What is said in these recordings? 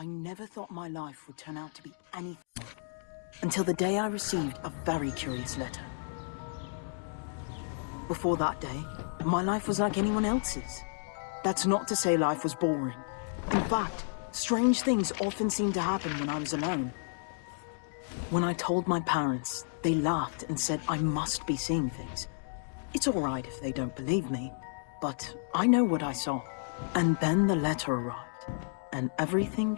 I never thought my life would turn out to be anything until the day I received a very curious letter. Before that day, my life was like anyone else's. That's not to say life was boring. In fact, strange things often seemed to happen when I was alone. When I told my parents, they laughed and said I must be seeing things. It's all right if they don't believe me, but I know what I saw. And then the letter arrived, and everything...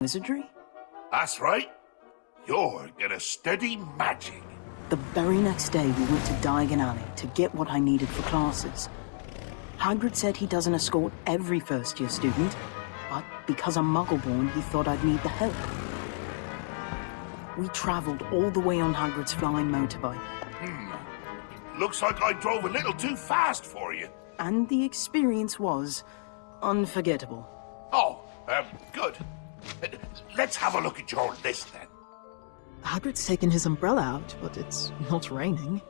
Wizardry? That's right. You're gonna study magic. The very next day, we went to Diagon Alley to get what I needed for classes. Hagrid said he doesn't escort every first-year student, but because I'm Muggle-born, he thought I'd need the help. We traveled all the way on Hagrid's flying motorbike. Looks like I drove a little too fast for you. And the experience was unforgettable. Oh, good. Let's have a look at your list, then. Hagrid's taken his umbrella out, but it's not raining.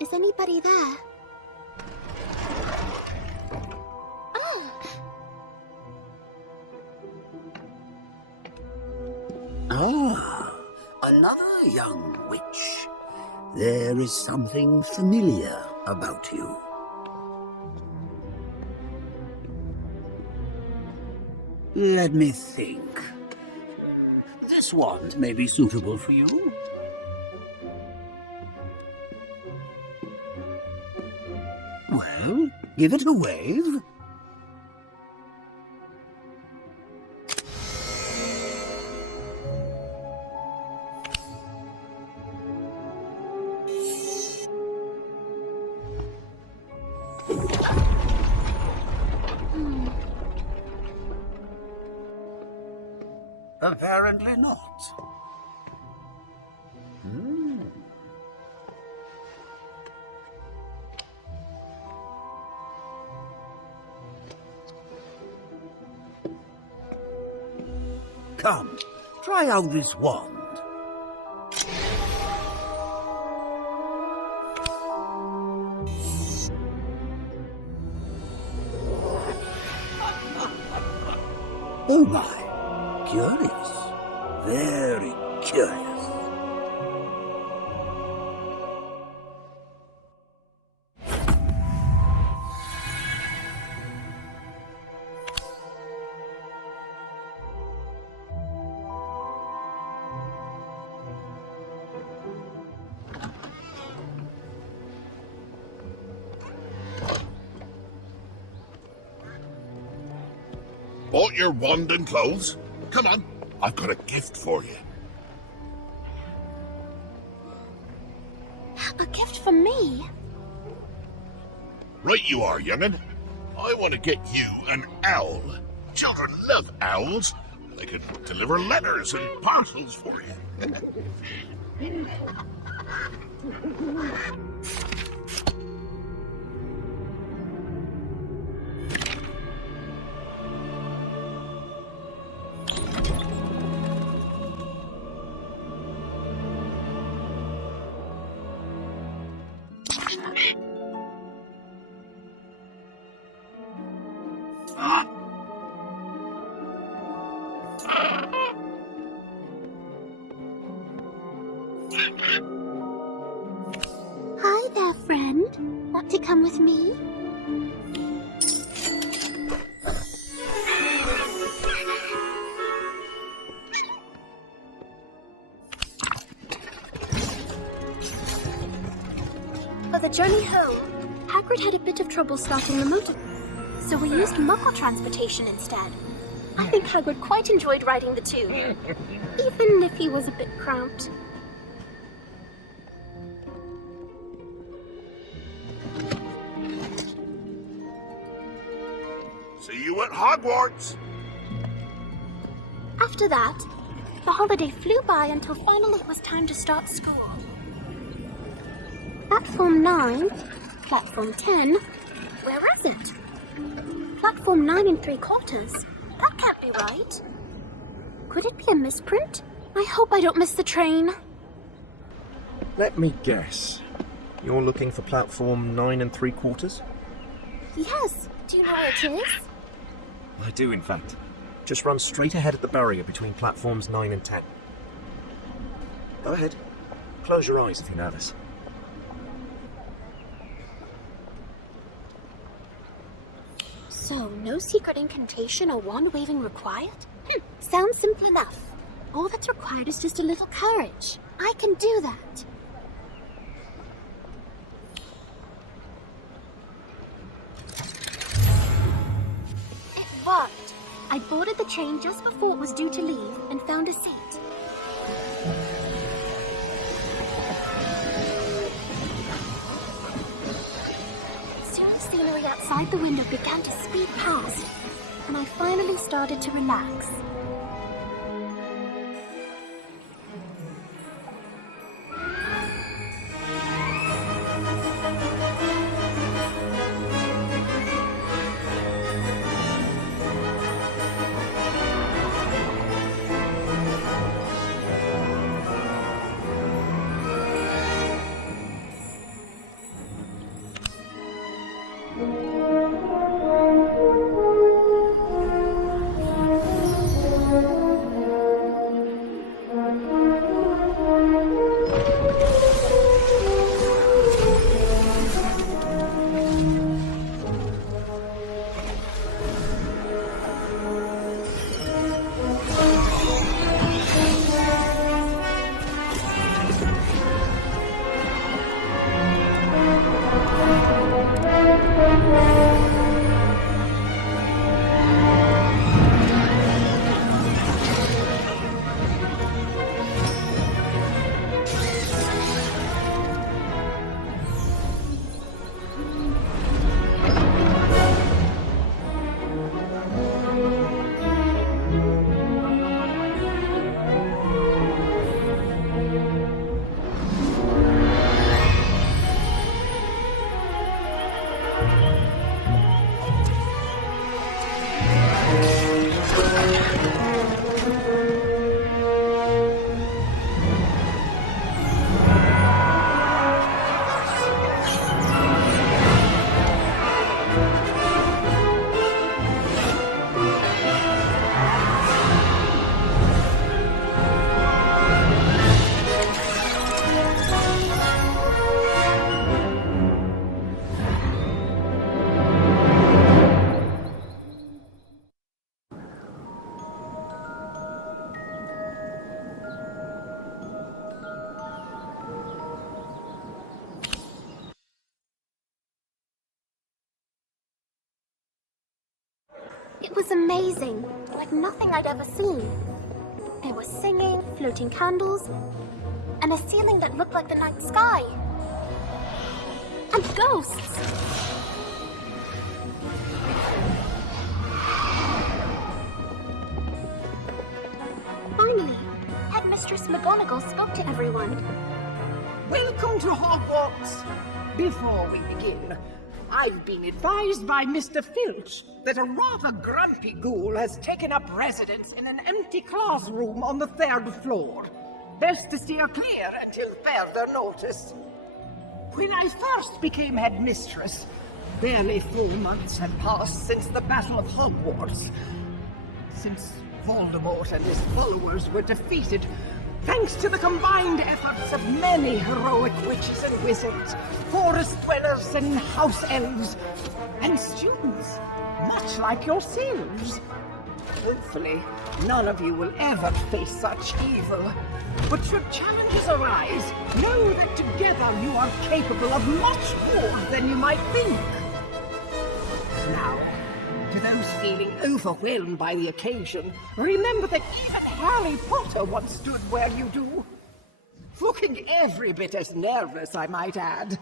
Is anybody there? Oh! Ah, another young witch. There is something familiar about you. Let me think. This wand may be suitable for you. Well, give it a wave. Apparently not. Come, try out this wand. Oh my, curious. Very curious. Bought your wand and clothes? Come on, I've got a gift for you. A gift for me? Right you are, young'un. I want to get you an owl. Children love owls. They can deliver letters and parcels for you. Hi there, friend. Want to come with me? For the journey home, Hagrid had a bit of trouble starting the motor, so we used Muggle transportation instead. I think Hagrid quite enjoyed riding the tube, even if he was a bit cramped. See you at Hogwarts. After that, the holiday flew by until finally it was time to start school. Platform 9, Platform 10, where is it? Platform 9 and 3/4? That can't be right. Could it be a misprint? I hope I don't miss the train. Let me guess. You're looking for platform 9 3/4? Yes, do you know where it is? I do, in fact. Just run straight ahead at the barrier between platforms 9 and 10. Go ahead. Close your eyes if you're nervous. So, no secret incantation or wand waving required? Sounds simple enough. All that's required is just a little courage. I can do that. It worked. I boarded the train just before it was due to leave and found a seat. Soon the scenery outside the window began to speed past, and I finally started to relax. It was amazing, like nothing I'd ever seen. There was singing, floating candles, and a ceiling that looked like the night sky. And ghosts! Finally, Headmistress McGonagall spoke to everyone. Welcome to Hogwarts. Before we begin, I've been advised by Mr. Filch that a rather grumpy ghoul has taken up residence in an empty classroom on the 3rd floor. Best to steer clear until further notice. When I first became headmistress, barely 4 months had passed since the Battle of Hogwarts. Since Voldemort and his followers were defeated, thanks to the combined efforts of many heroic witches and wizards, forest dwellers and house elves, and students, much like yourselves. Hopefully, none of you will ever face such evil. But should challenges arise, know that together you are capable of much more than you might think. Now, to those feeling overwhelmed by the occasion, remember that even Harry Potter once stood where you do. Looking every bit as nervous, I might add.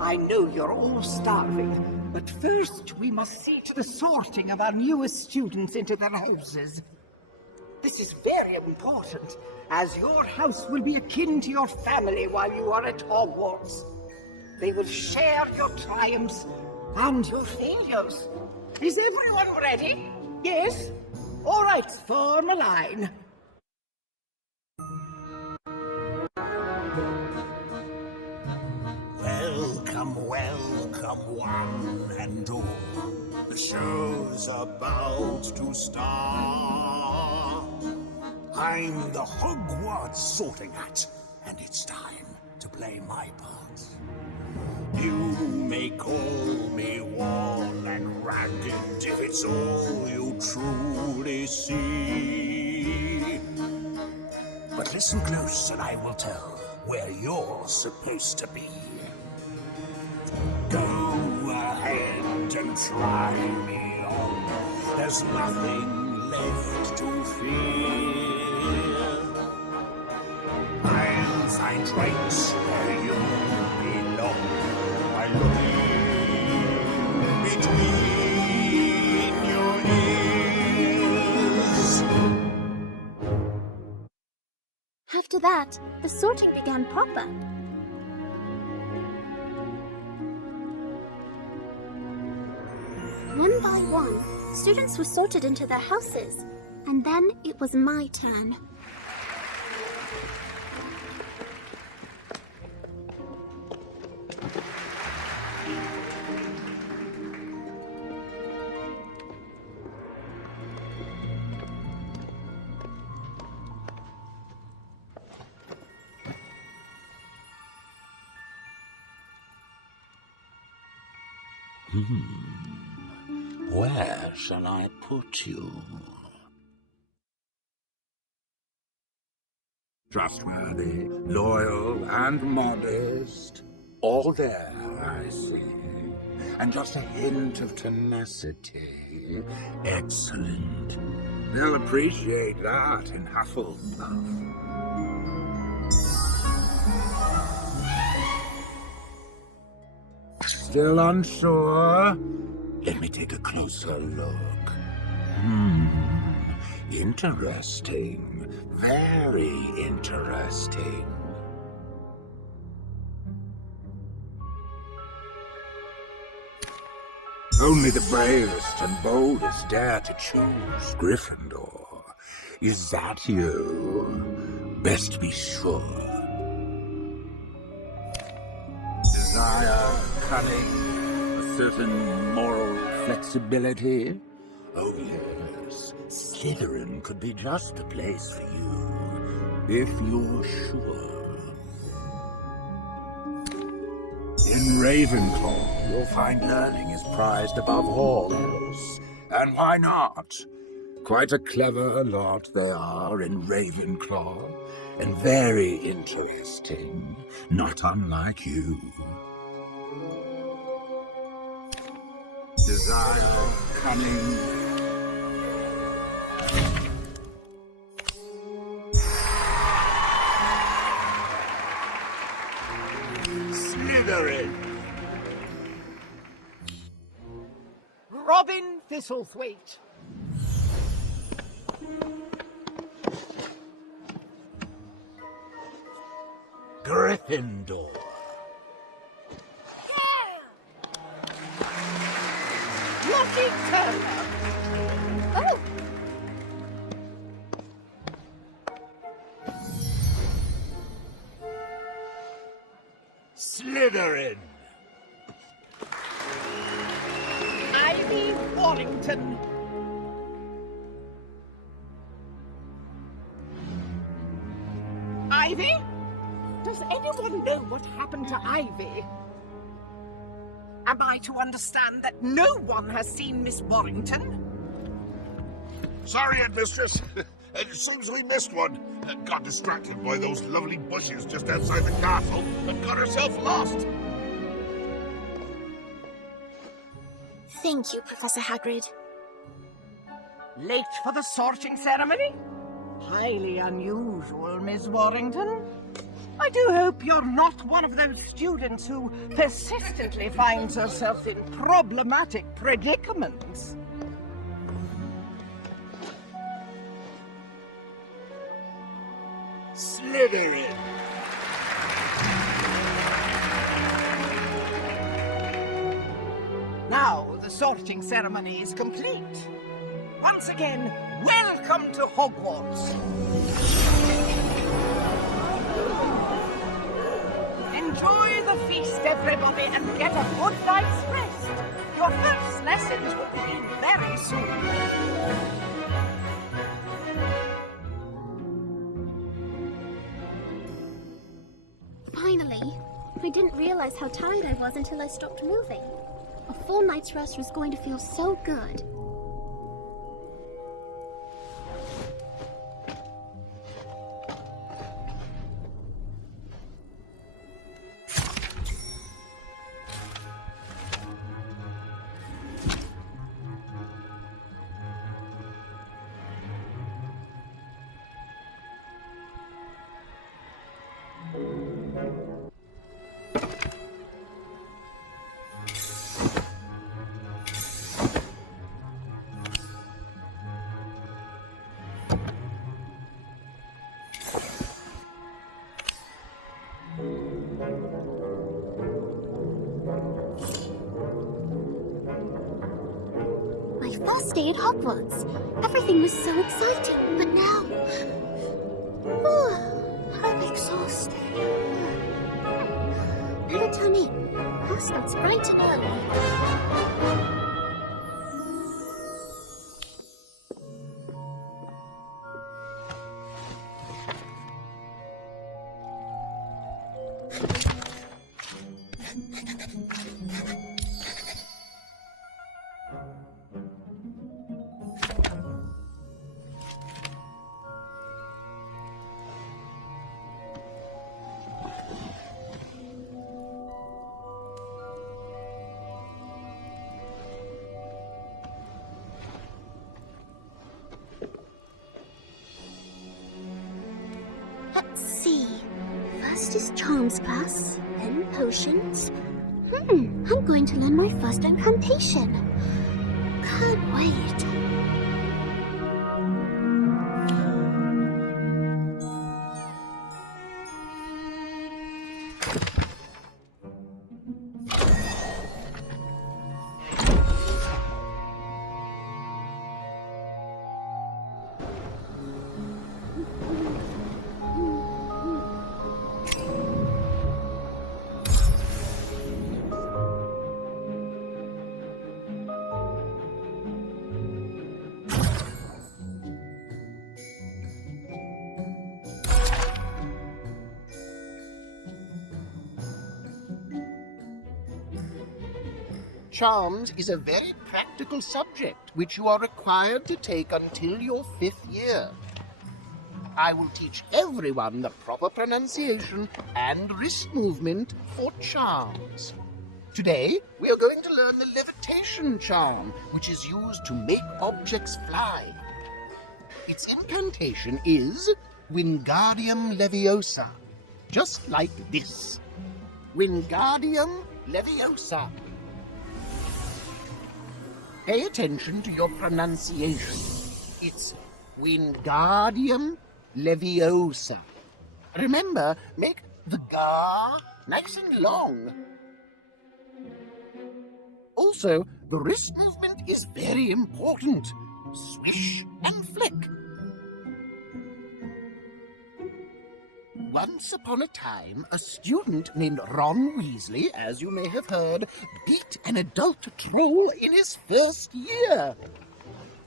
I know you're all starving, but first we must see to the sorting of our newest students into their houses. This is very important, as your house will be akin to your family while you are at Hogwarts. They will share your triumphs and your failures. Is everyone ready? Yes? All right, form a line. Welcome, welcome, one and all. The show's about to start. I'm the Hogwarts sorting hat, and it's time to play my part. You may call me worn and ragged if it's all you truly see. But listen close and I will tell where you're supposed to be. Go ahead and try me on. There's nothing left to fear. I'll find right where you belong. By looking between your ears. After that, the sorting began proper. One by one, students were sorted into their houses, and then it was my turn. Where shall I put you? Trustworthy, loyal, and modest. All there, I see. And just a hint of tenacity. Excellent. They'll appreciate that in Hufflepuff. Still unsure? Let me take a closer look. Interesting. Very interesting. Only the bravest and boldest dare to choose Gryffindor. Is that you? Best be sure. Desire, cunning, a certain moral flexibility? Oh yes, Slytherin could be just the place for you, if you're sure. In Ravenclaw, you'll find learning is prized above all else. And why not? Quite a clever lot they are in Ravenclaw, and very interesting, not unlike you. Desire, cunning. Slytherin. Robin Thistlethwaite. Gryffindor. Lottie Turner. Oh, Slytherin. Ivy Warrington. Ivy? Does anyone know what happened to Ivy? Am I to understand that no one has seen Miss Warrington? Sorry, Headmistress. It seems we missed one. Got distracted by those lovely bushes just outside the castle and got herself lost. thank you, Professor Hagrid. Late for the sorting ceremony? Highly unusual, Miss Warrington. I do hope you're not one of those students who persistently finds herself in problematic predicaments. Slytherin. Now the sorting ceremony is complete. Once again, welcome to Hogwarts. Enjoy the feast, everybody, and get a good night's rest. Your first lessons will begin very soon. Finally, I didn't realize how tired I was until I stopped moving. A full night's rest was going to feel so good. First day at Hogwarts. Everything was so exciting, but now... I'm exhausted. Melatonin. House starts bright and early. Let's see. First is Charms class, then Potions. I'm going to learn my first incantation. Can't wait. Charms is a very practical practical subject which you are required to take until your 5th year. I will teach everyone the proper pronunciation and wrist movement for charms. Today, we are going to learn the levitation charm, which is used to make objects fly. Its incantation is Wingardium Leviosa, just like this. Wingardium Leviosa. Pay attention to your pronunciation. It's Wingardium Leviosa. Remember, make the ga nice and long. Also, the wrist movement is very important. Swish and flick. Once upon a time, a student named Ron Weasley, as you may have heard, beat an adult troll in his 1st year.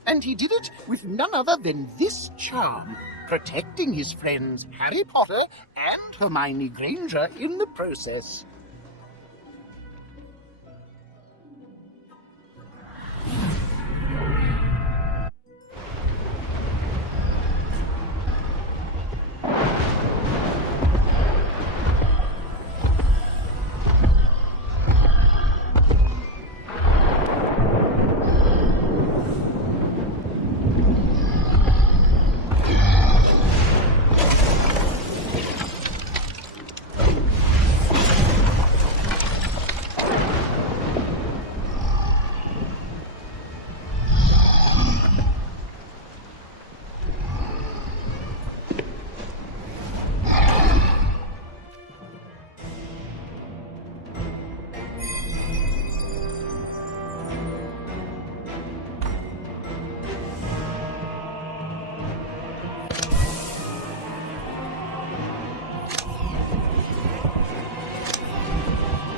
And he did it with none other than this charm, protecting his friends Harry Potter and Hermione Granger in the process.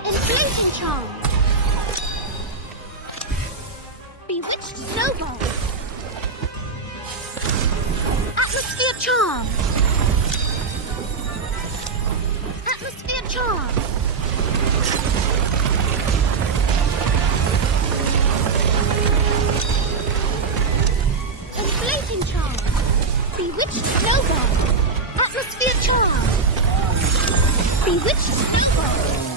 Inflation charm. Bewitched snowball. Atmosphere charm. Atmosphere charm. Inflating charm. Bewitched snowball. Atmosphere charm. Bewitched snowball.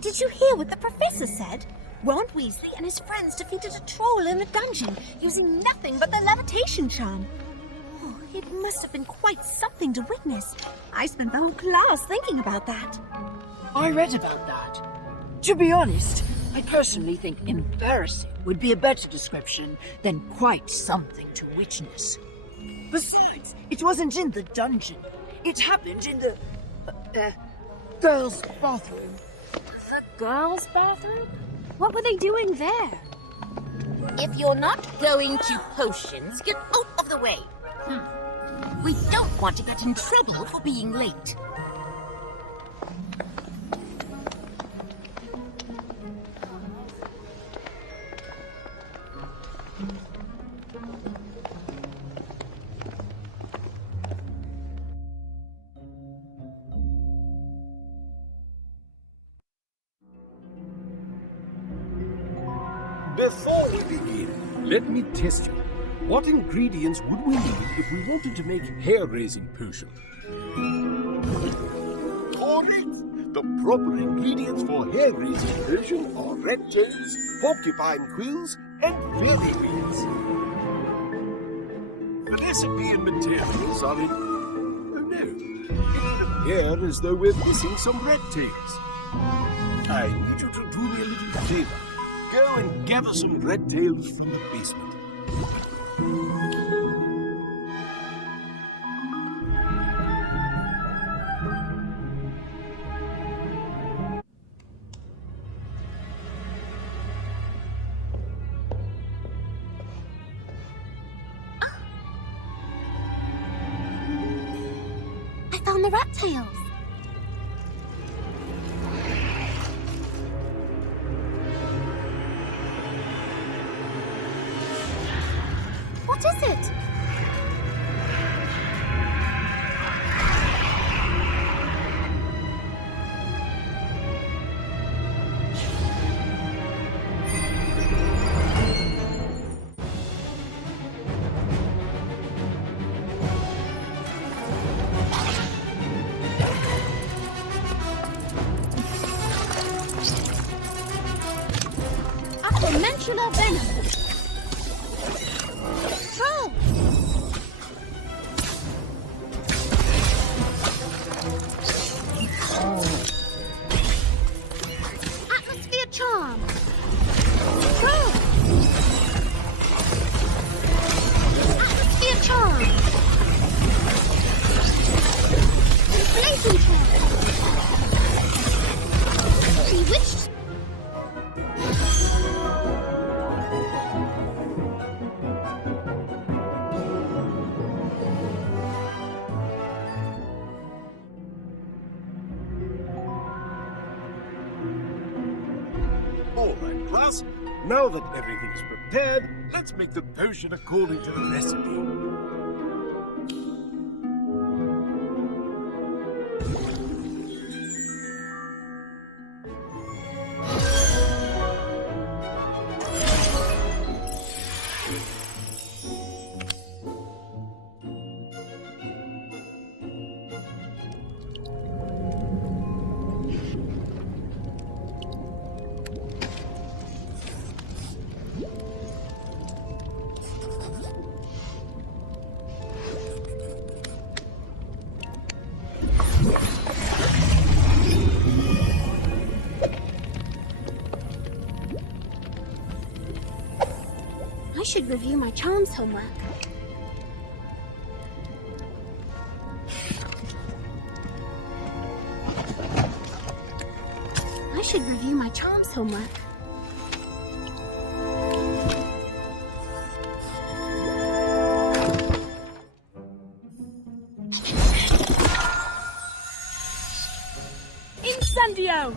Did you hear what the professor said? Ron Weasley and his friends defeated a troll in a dungeon using nothing but the levitation charm. Oh, it must have been quite something to witness. I spent the whole class thinking about that. I read about that. To be honest, I personally think embarrassing would be a better description than quite something to witness. Besides, it wasn't in the dungeon. It happened in the girls' bathroom. The girls' bathroom? What were they doing there? If you're not going to potions, get out of the way. We don't want to get in trouble for being late. Before we begin, let me test you. What ingredients would we need if we wanted to make hair-raising potion? Correct! The proper ingredients for hair-raising potion are red toads, porcupine quills, and fairy wheels. The recipe and materials are in... Oh no, in the here as though we're missing some rat tails. I need you to do me a little favor. Go and gather some rat tails from the basement. I found the rat tails. What is it? Dimensional venom. Troll. Atmosphere charm. Troll. Atmosphere charm. Blazing charm. Bewitched. All right, class. Now that everything is prepared, let's make the potion according to the recipe. I should review my charms homework. I should review my charms homework. Incendio!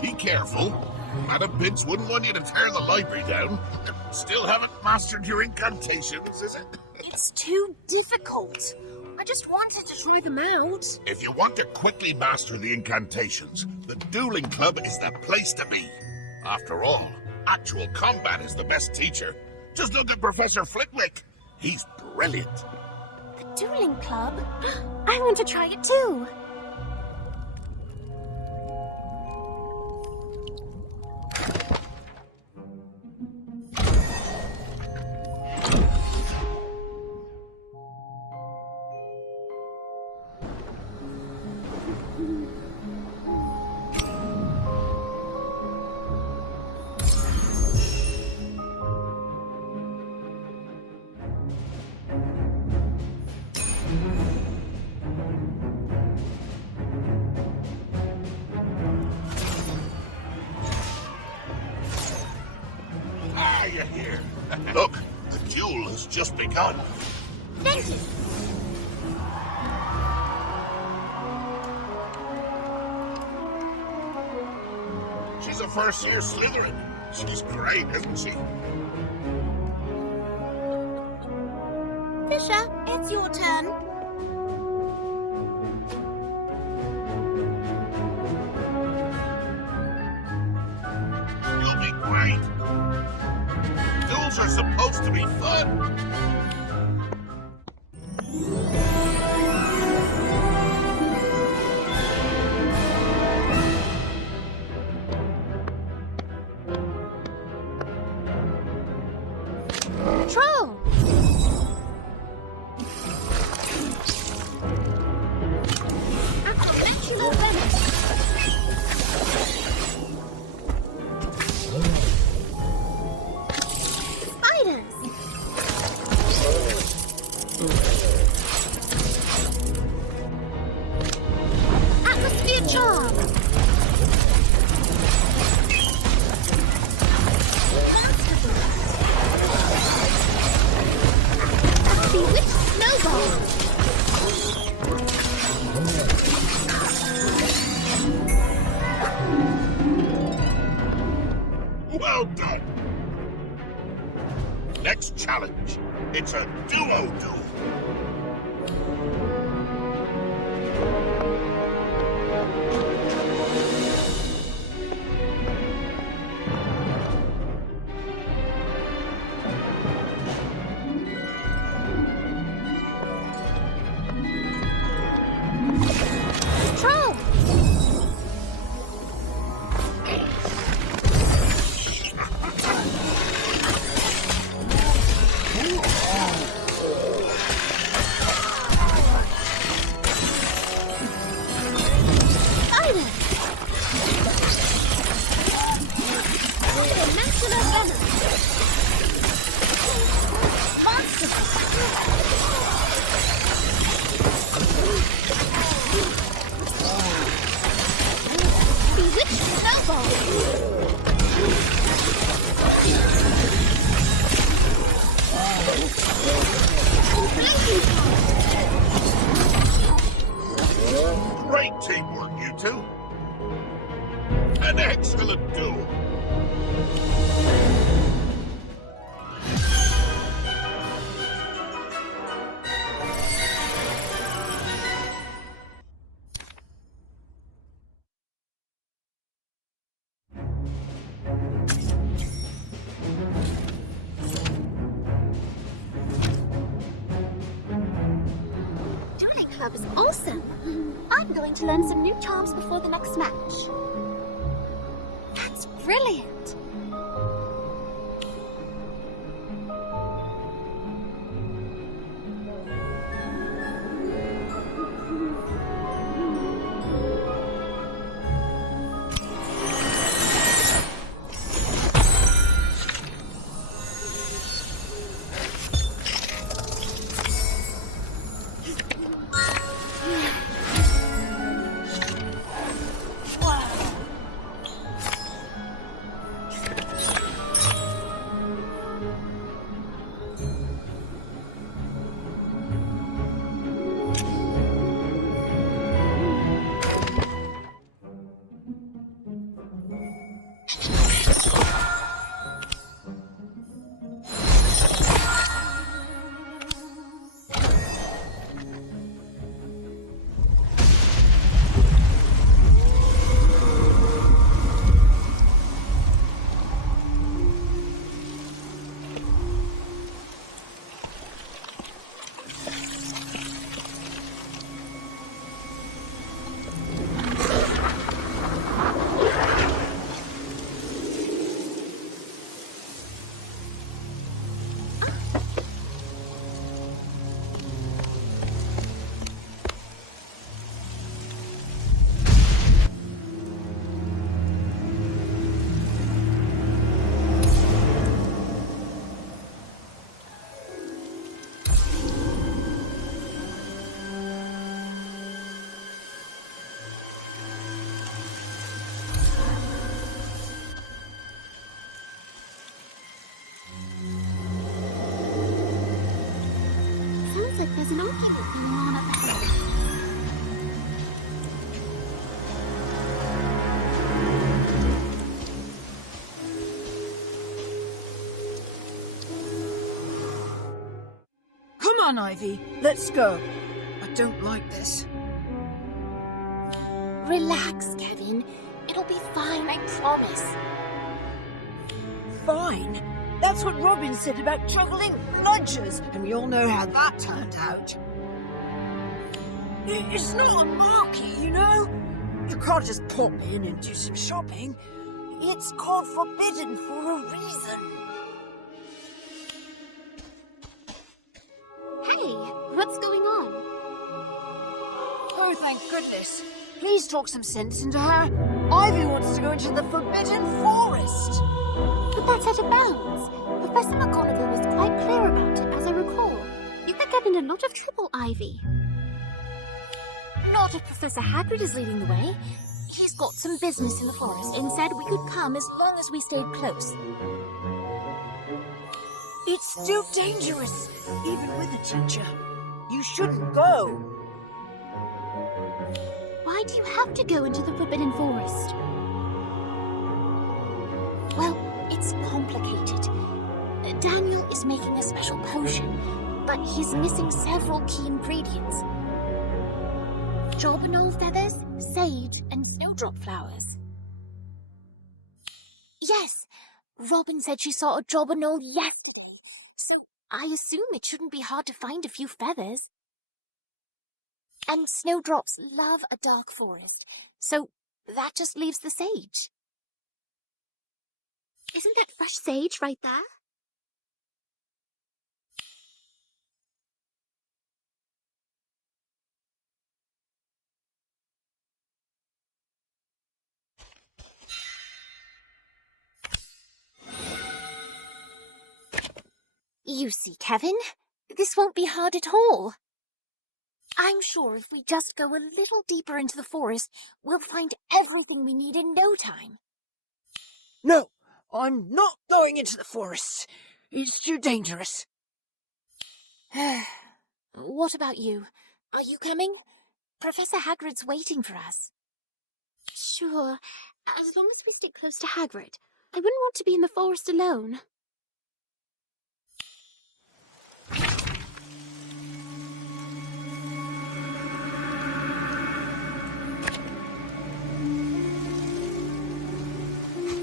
Be careful. Madam Binns wouldn't want you to tear the library down. Still haven't mastered your incantations, is it? It's too difficult. I just wanted to try them out. If you want to quickly master the incantations, the dueling club is the place to be. After all, actual combat is the best teacher. Just look at Professor Flitwick. He's brilliant. The dueling club? I want to try it too. just begun. Thank you. She's a first-year Slytherin. She's great, isn't she? Fisher, it's your turn. You'll be great. Duels are supposed to be fun. Troll! Acrobatic venom. Spiders! Atmosphere charm! Bewitched snowball! Well done. Next challenge. It's a duo duel. Troll! Spider! Immaculate venom! Monster! Bewitched snowball! Blazing Great teamwork, you two. An excellent duel. Dueling Club is awesome. I'm going to learn some new charms before the next match. That's brilliant. like there's an argument going on up ahead. Come on, Ivy. Let's go. I don't like this. Relax, Kevin. It'll be fine, I promise. Fine. That's what Robin said about juggling bludgers, and we all know how that turned out. It's not a market, you know? You can't just pop in and do some shopping. It's called forbidden for a reason. Hey, what's going on? Oh, thank goodness. Please talk some sense into her. Ivy wants to go into the Forbidden Forest. But that's out of bounds. Professor McGonagall was quite clear about it, as I recall. You could get in a lot of trouble, Ivy. Not if Professor Hagrid is leading the way. He's got some business in the forest and said we could come as long as we stayed close. It's still dangerous, even with a teacher. You shouldn't go. Why do you have to go into the Forbidden Forest? Well, it's complicated. Daniel is making a special potion, but he's missing several key ingredients. Jobberknoll feathers, sage, and snowdrop flowers. Yes, Robin said she saw a jobberknoll yesterday, so I assume it shouldn't be hard to find a few feathers. And snowdrops love a dark forest, so that just leaves the sage. Isn't that fresh sage right there? You see, Kevin, this won't be hard at all. I'm sure if we just go a little deeper into the forest, we'll find everything we need in no time. No, I'm not going into the forest. It's too dangerous. What about you? Are you coming? Professor Hagrid's waiting for us. Sure, as long as we stick close to Hagrid. I wouldn't want to be in the forest alone.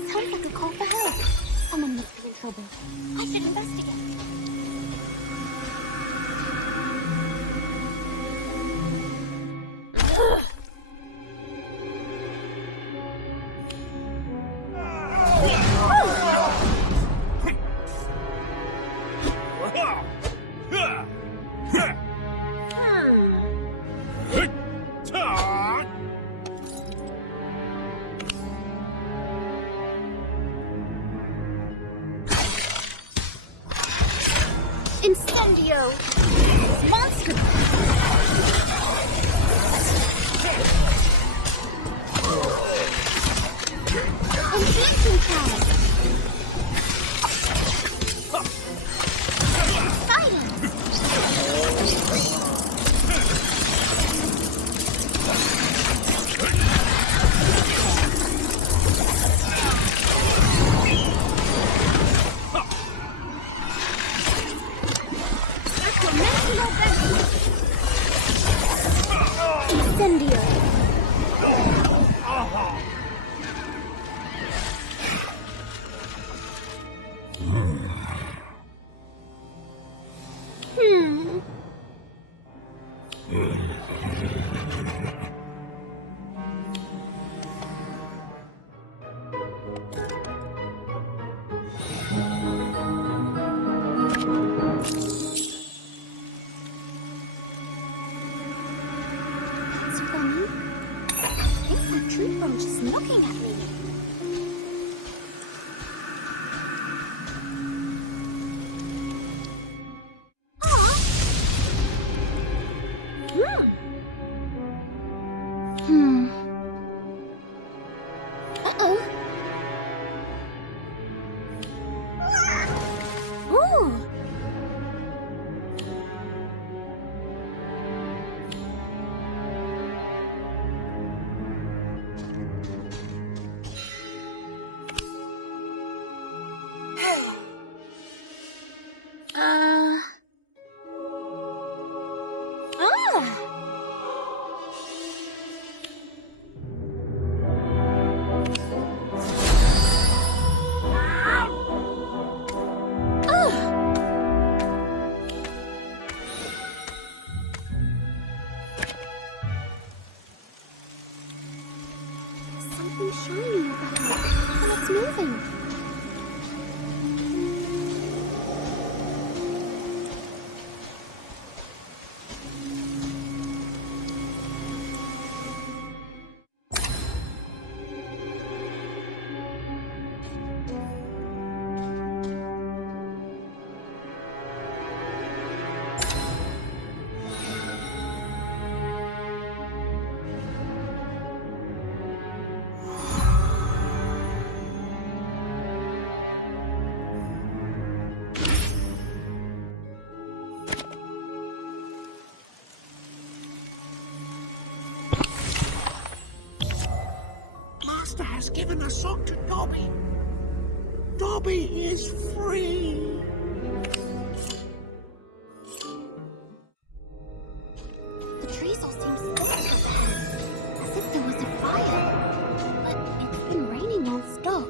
Sounds like a call for help. Someone must be in trouble. I should investigate. Incendio! Monster! Enhancing power! Silence! Incendio! That's funny. I think that tree branch is looking at me. Uh-oh. Ooh. Master has given a song to Dobby. Dobby is free. The trees all seem scorched up there, as if there was a fire. But it's been raining non-stop.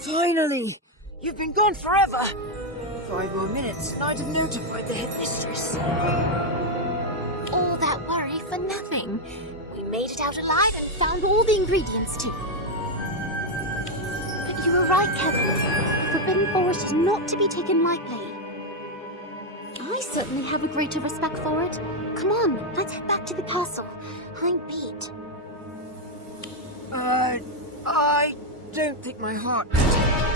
Finally! You've been gone forever! 5 more minutes and I'd have notified the headmistress. All that worry for nothing. We made it out alive and found all the ingredients too. But you were right, Kevin. The Forbidden Forest is not to be taken lightly. I certainly have a greater respect for it. Come on, let's head back to the castle. I'm beat. I don't think my heart can take it.